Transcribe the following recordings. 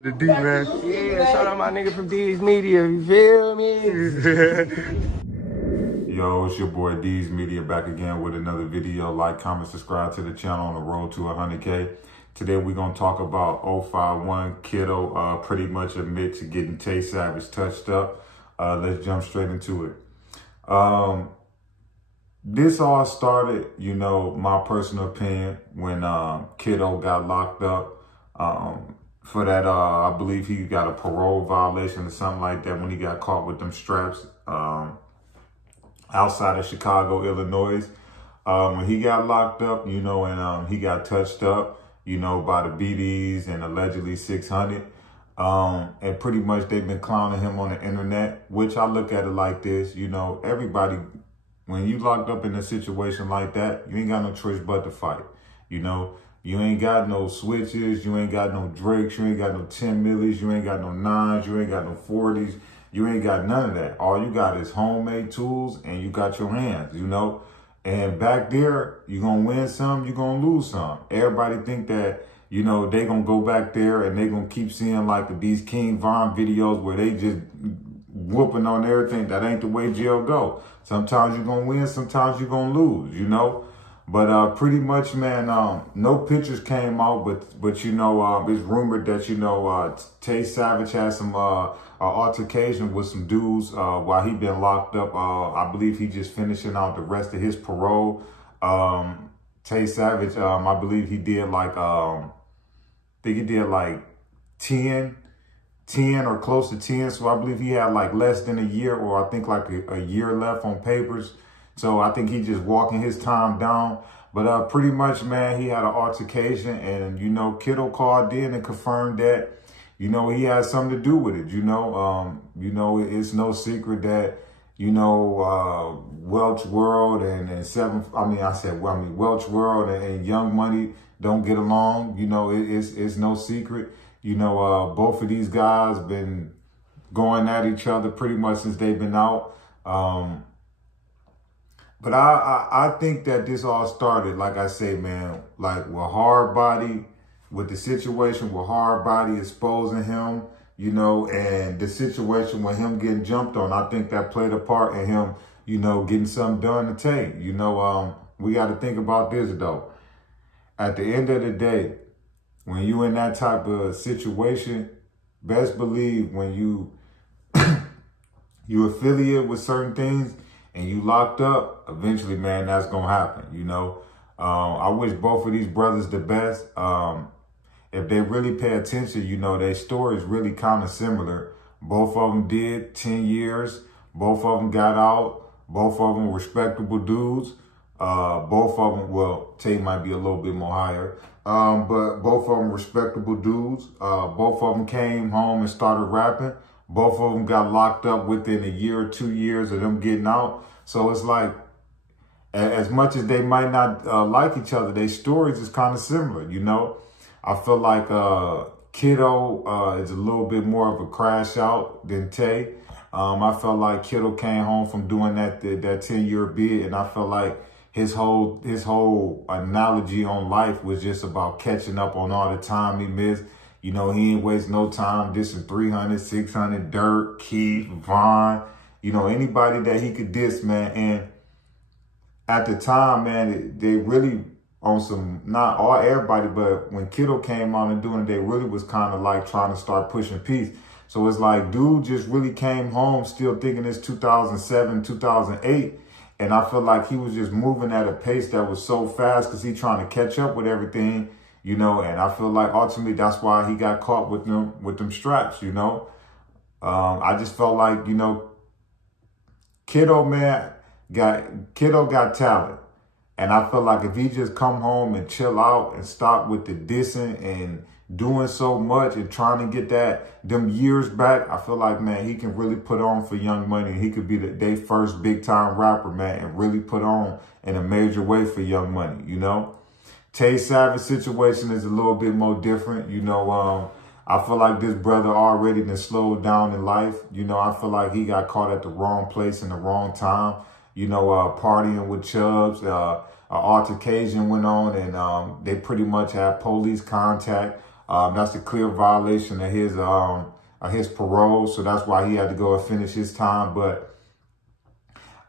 The D, man. Yeah, shout out my nigga from D's Media, you feel me? Yo, it's your boy D's Media back again with another video. Like, comment, subscribe to the channel on the road to 100K. Today we're going to talk about 051 Kiddo pretty much admit to getting Tay Savage touched up. Let's jump straight into it. This all started, you know, my personal opinion, when Kiddo got locked up. For that, I believe he got a parole violation or something like that when he got caught with them straps outside of Chicago, Illinois. When he got locked up, you know, and he got touched up, you know, by the BDs and allegedly 600. And pretty much they've been clowning him on the internet, which I look at it like this, you know, everybody, when you locked up in a situation like that, you ain't got no choice but to fight, you know. You ain't got no switches, you ain't got no Drakes, you ain't got no 10 millis, you ain't got no 9s, you ain't got no 40s, you ain't got none of that. All you got is homemade tools and you got your hands, you know. And back there, you're going to win some, you're going to lose some. Everybody think that, you know, they going to go back there and they going to keep seeing like these King Von videos where they just whooping on everything. That ain't the way jail go. Sometimes you're going to win, sometimes you're going to lose, you know. But pretty much, man, no pictures came out, but you know, it's rumored that, you know, Tay Savage had some altercation with some dudes while he been locked up. I believe he just finishing out the rest of his parole. Tay Savage, I believe he did like, I think he did like 10 or close to 10. So I believe he had like less than a year, or I think like a year left on papers. So I think he just walking his time down. But pretty much, man, he had an altercation. And, you know, Kiddo called in and confirmed that, you know, he had something to do with it. You know, it's no secret that, you know, Welch World and Welch World and Young Money don't get along. You know, it's no secret. You know, both of these guys been going at each other pretty much since they've been out. But I think that this all started, like I say, man, like with Hard Body, with the situation with Hard Body exposing him, you know, and the situation with him getting jumped on. I think that played a part in him, you know, getting something done to Tay. You know, we got to think about this, though. At the end of the day, when you in that type of situation, best believe when you affiliate with certain things, and you locked up, eventually, man, that's going to happen, you know. I wish both of these brothers the best. If they really pay attention, you know, their story is really kind of similar. Both of them did 10 years. Both of them got out. Both of them respectable dudes. Both of them, well, Tay might be a little bit more higher. But both of them respectable dudes. Both of them came home and started rapping. Both of them got locked up within a year or 2 years of them getting out. So it's like, as much as they might not like each other, their stories is kind of similar, you know. I feel like Kiddo is a little bit more of a crash out than Tay. I felt like Kiddo came home from doing that 10-year bid, and I felt like his whole analogy on life was just about catching up on all the time he missed. You know, he ain't waste no time dissing 300, 600, Dirt, Keith, Von, you know, anybody that he could diss, man. And at the time, man, they really on some, not all everybody, but when Kiddo came on and doing it, they really was kind of like trying to start pushing peace. So it's like, dude just really came home still thinking it's 2007, 2008. And I feel like he was just moving at a pace that was so fast because he trying to catch up with everything. You know, and I feel like ultimately that's why he got caught with them straps, you know. I just felt like, you know, Kiddo got talent. And I feel like if he just come home and chill out and stop with the dissing and doing so much and trying to get them years back, I feel like, man, he can really put on for Young Money. He could be their first big time rapper, man, and really put on in a major way for Young Money, you know. Tay Savage situation is a little bit more different. You know, I feel like this brother already been slowed down in life. You know, I feel like he got caught at the wrong place in the wrong time. You know, partying with Chubbs, an altercation went on, and they pretty much had police contact. That's a clear violation of his parole. So that's why he had to go and finish his time. But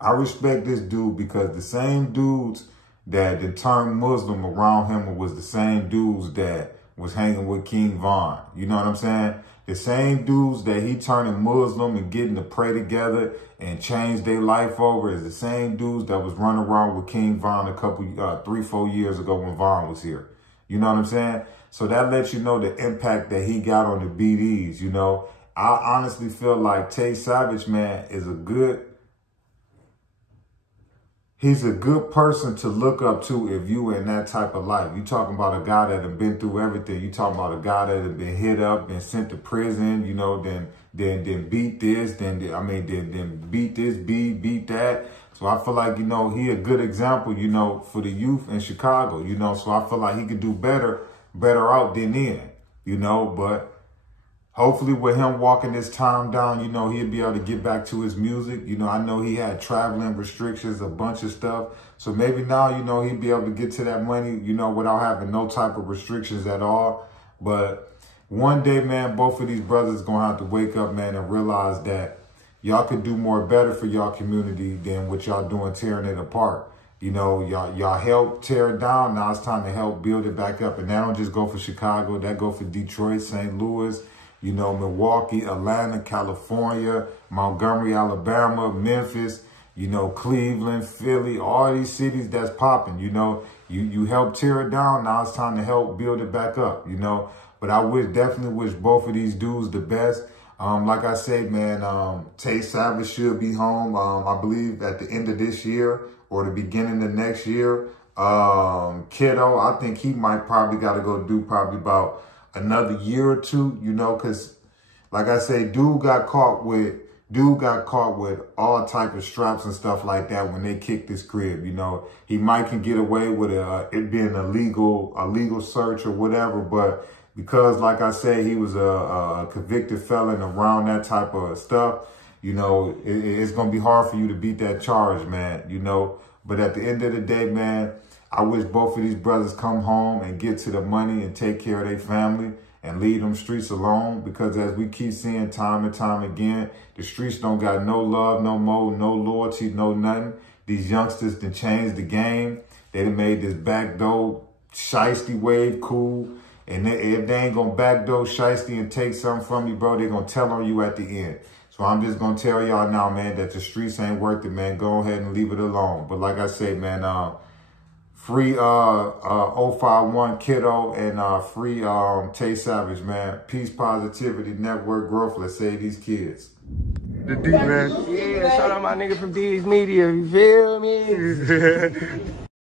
I respect this dude because the same dudes that turned Muslim around him was the same dudes that was hanging with King Von. You know what I'm saying? The same dudes that he turning Muslim and getting to pray together and change their life over is the same dudes that was running around with King Von a couple, 3-4 years ago when Von was here. You know what I'm saying? So that lets you know the impact that he got on the BDs, you know. I honestly feel like Tay Savage, man, he's a good person to look up to if you in that type of life. You talking about a guy that have been through everything. You talking about a guy that have been hit up, been sent to prison, you know, then beat this, then beat this, beat that. So I feel like, you know, he a good example, you know, for the youth in Chicago, you know. So I feel like he could do better out than in, you know, but hopefully with him walking this time down, you know, he'll be able to get back to his music. You know, I know he had traveling restrictions, a bunch of stuff. So maybe now, you know, he'll be able to get to that money, you know, without having no type of restrictions at all. But one day, man, both of these brothers going to have to wake up, man, and realize that y'all could do more better for y'all community than what y'all doing tearing it apart. You know, y'all help tear it down. Now it's time to help build it back up. And that don't just go for Chicago. That go for Detroit, St. Louis, you know, Milwaukee, Atlanta, California, Montgomery, Alabama, Memphis, you know, Cleveland, Philly, all these cities that's popping, you know. You help tear it down. Now it's time to help build it back up, you know. But I definitely wish both of these dudes the best. Like I said, man, Tay Savage should be home, I believe, at the end of this year or the beginning of next year. Kiddo, I think he might probably got to go do probably about another year or two, you know, because like I say, dude got caught with all type of straps and stuff like that when they kicked his crib, you know. He might can get away with it being a legal search or whatever, but because, like I say, he was a convicted felon around that type of stuff, you know, it's going to be hard for you to beat that charge, man, you know. But at the end of the day, man, I wish both of these brothers come home and get to the money and take care of their family and leave them streets alone. Because as we keep seeing time and time again, the streets don't got no love, no more, no loyalty, no nothing. These youngsters done changed the game. They done made this backdoor shiesty wave cool. And if they ain't gonna backdoor shiesty and take something from you, bro, they gonna tell on you at the end. So I'm just gonna tell y'all now, man, that the streets ain't worth it, man. Go ahead and leave it alone. But like I say, man, free 051 Kiddo and free Tay Savage, man. Peace, positivity, network growth. Let's save these kids. The D, man. Yeah, shout out my nigga from D's Media. You feel me?